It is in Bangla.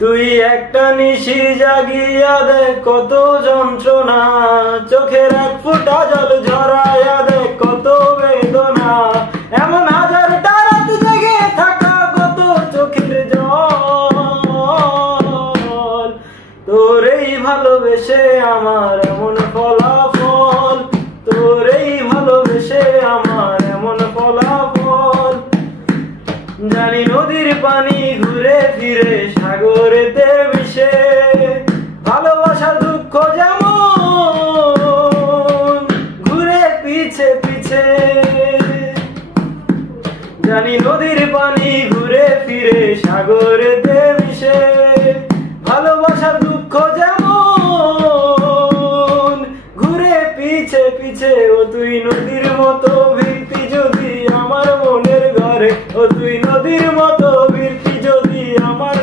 তুই একটা নিশি জাগিয়া দেখ কত যন্ত্রণা, চোখের এক ফোঁটা জল ঝরাইয়া দেখ কত বেদনা, এমন হাজারটা রাত জেগে থাকা কত চোখের জল। তোরেই ভালোবেসে আমার এমন ফলাফল, তোরেই ভালোবেসে আমার এমন ফলাফল। জানি নদীর পানি ঘুরে ফিরে সাগরেতে মিশে, ভালোবাসার দুঃখ যেমন ঘুরে পিছে পিছে। জানি নদীর পানি ঘুরে ফিরে সাগরেতে মিশে, ভালোবাসার দুঃখ যেমন ঘুরে পিছে পিছে। ও তুই নদীর মতো ভিড়তি যদি আমার মনের ঘরে, ও তুই নদীর মতো ভিড়তি যদি আমার